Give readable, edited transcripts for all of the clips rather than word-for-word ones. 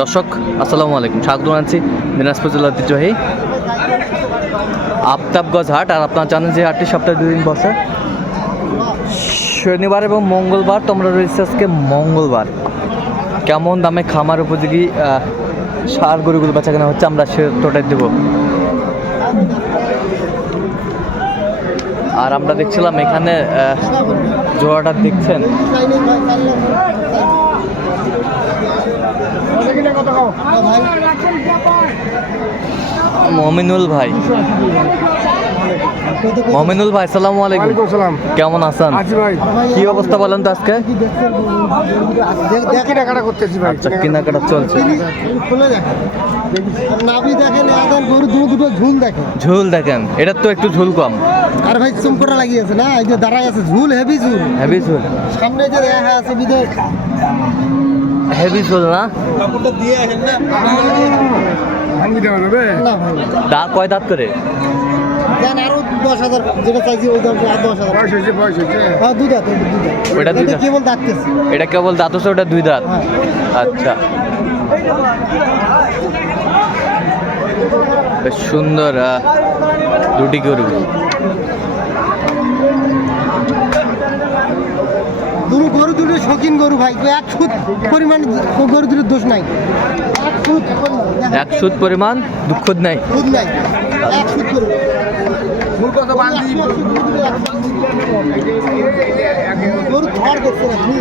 দর্শক আসসালামু আলাইকুম, স্বাগত জানাচ্ছি দিনাজপুর জেলার ঐতিহ্যবাহী আফতাবগঞ্জ হাট। আর আপনারা জানেন যে হাটটি সপ্তাহে 2 দিন বসে, শনিবার এবং মঙ্গলবার। তোমরা রয়েছে আজকে মঙ্গলবার। কেমন দামে খামার উপযোগী সার গরুগুলো বেচা কেনা হচ্ছে আমরা সে তোটাই দেবো। আর আমরা দেখছিলাম এখানে জোড়াটা দেখছেন, মমিনুল ভাই। মমিনুল ভাই আসসালামু আলাইকুম। কেমন আছেন? কি অবস্থা বলেন তো আজকে? কেনাকাটা করতেছি ভাই। আচ্ছা, কেনাকাটা চলছে। ঝুল দেখেন, এটার তো একটু ঝুল কম। আর ভাই চুমকোটা লাগিয়েছে না, এই যে দাঁড়ায় আছে, ঝুল হেভি ঝুল। হেভি ঝুল সামনে যে দেখা আছে বিদেশ হেভি ঝুল না? কাপড়টা দিয়ে আসেন না, ভাঙি দেওয়া যাবে না ভাই। দাঁত কয় দাঁত করে? জান আরো 10,000 যেটা চাইছি ওই দাম 10,000। বয়স হয়েছে হ্যাঁ, দুই দাঁত। ওইটা দুই দাঁত কেবল দাঁততেছে। এটা কেবল দাঁত হচ্ছে, ওটা 2 দাঁত। আচ্ছা, বেশ সুন্দর দুটি গরু। গরু দুটো শৌখিন গরু ভাই, 1 ফুট পরিমাণ গরু দুটোর দোষ নাই। 1 ফুট পরিমাণ দুঃখ নাই। দুধ নাই, 1 ফুট গরু। গরু ধর দেখছে না তুমি,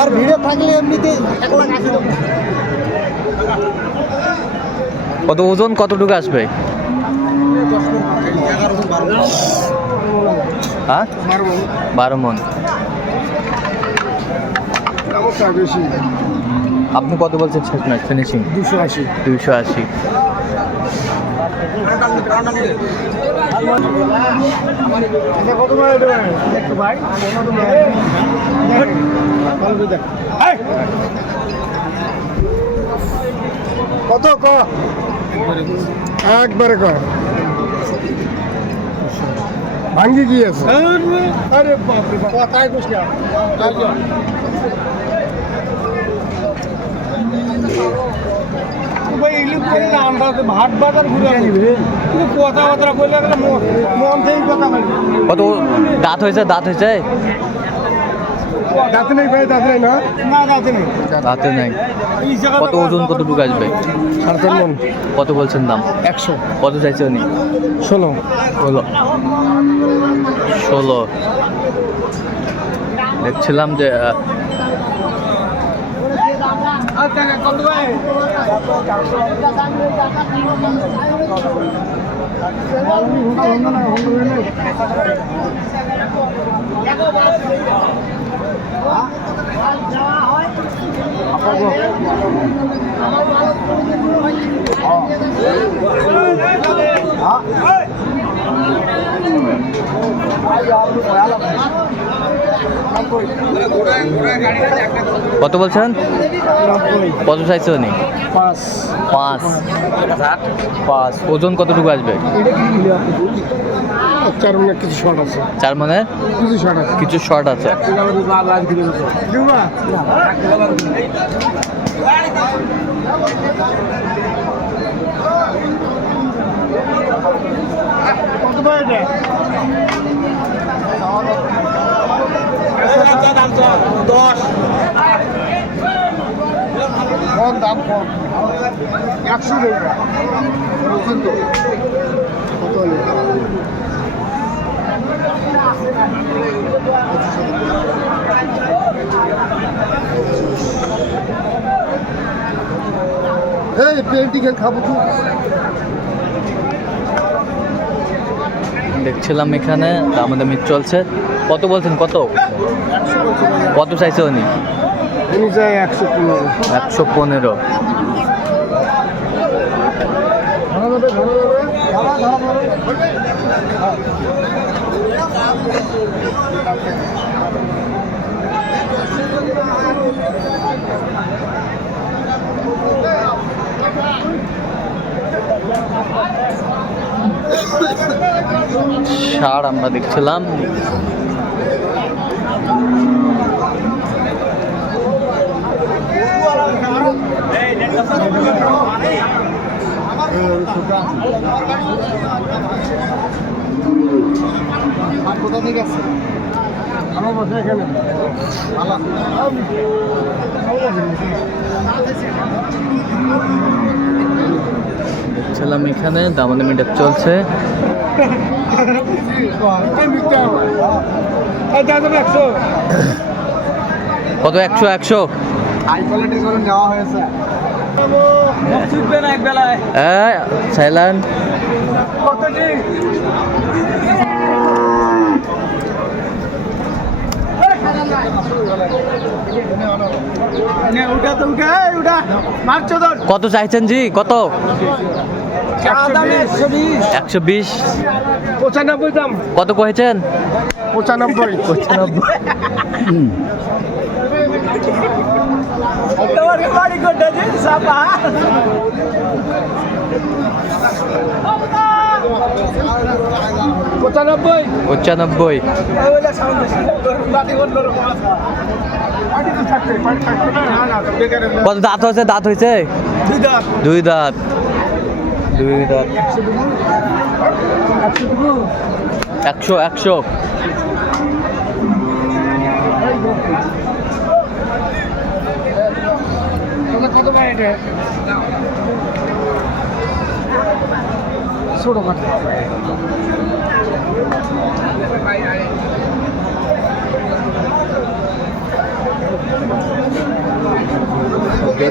আর ভিড়ে থাকলে এমনিতে 1,80,000। কত ওজন কতটুকু আসবে? হ্যাঁ, 12 মণ। আপনি কত বলছেন শেষ ম্যাচ ফিনিশিং? 280। 280। কত ক একবারে ক ভাঙ্গি কি আছে? আরে বাপরে বাপ, কথাই কইছ না। ভাই ইলু করে না, আমরা তো হাট বাজার ঘুরে আসি, কিন্তু কথাবার্তা কইলে গেলে মন থেকেই কথা বলি। কত দাঁত হয়েছে? দাঁতে নেই ভাই, দাঁতে নেই না, না দাঁতে নেই, দাঁতে নাই। কত ওজন কতটুকু আসবে? 3.5 মণ। কত বলছেন দাম? 100। কত চাইছে উনি? 16। 16। দেখছিলাম যে কত বলছেন? কত চাইছে উনি? 5। ওজন কতটুকু আসবে? 4 মণে কিছু শর্ট আছে। 4 মানে কিছু শর্ট আছে। দাম কম, 100 এই পেন্টিং খাবো তো। দেখছিলাম এখানে দামাদামি চলছে। কত বলছেন? কত চাইছে উনি? 115। 115। ষাঁড় আমরা দেখছিলাম। আর কোথা থেকে আসছে আমার বাসা এখানে ভালো ছিলাম এখানে দামাদামি ডাক চলছে। কত? 100? হাই কোয়ালিটির করে নেওয়া হয়েছে চাইলান কত চাইছেন জি? কত? 120। 95 দাম কত কয়েছেন? 95 95। কত দাঁত হয়েছে? দাঁত হয়েছে 2 দাঁত। 2 দাঁত। 100। কত ভাই এটা ছোট কথা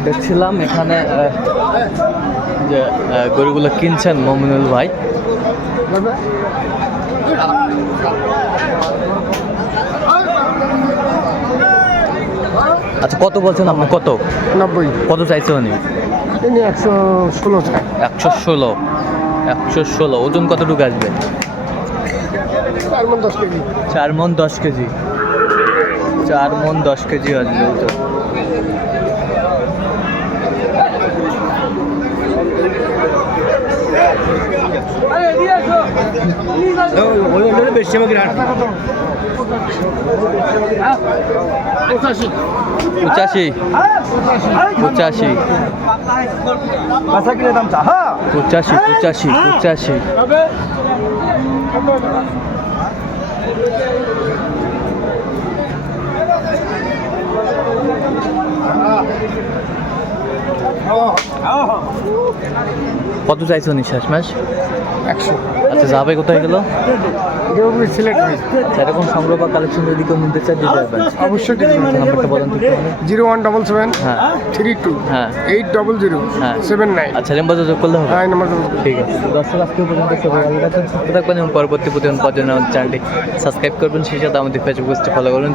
দেখছিলাম এখানে যে গরুগুলো কিনছেন মমিনুল ভাই। আচ্ছা, কত বলছেন আপনি? কত? 90 কত চাইছে উনি? 116 116। 116। ওজন কতটুকু আসবে? 4 মণ 10 কেজি। 4 মণ 10 কেজি। 4 মণ 10 কেজি আসবে ওজন। বেশি আমাকে 85। 85। আচ্ছা কি দাম চা? হ্যাঁ 85। কত চাইছো নিঃশ্বাস মাস? 100। আচ্ছা, যাবে কোথায় গেল? সিলেট সেরকম সংগ্রহ বা কালেকশন যদি কেউ নিতে চায় দিতে পারবেন। অবশ্যই নাম্বারটা বলেন তো একটু। 0177 হ্যাঁ 32 হ্যাঁ 800 হ্যাঁ 79। আচ্ছা, নাম্বার যোগ করলে হবে। হ্যাঁ নাম্বার ঠিক আছে দর্শক, আজকে পর্যন্ত সবাই ভালো থাকবেন, সুস্থ থাকবেন এবং পরবর্তী প্রতিদিন পাওয়ার জন্য আমাদের চ্যানেলটি সাবস্ক্রাইব করবেন। সেই সাথে আমাদের ফেসবুক পেজটি ফলো করবেন।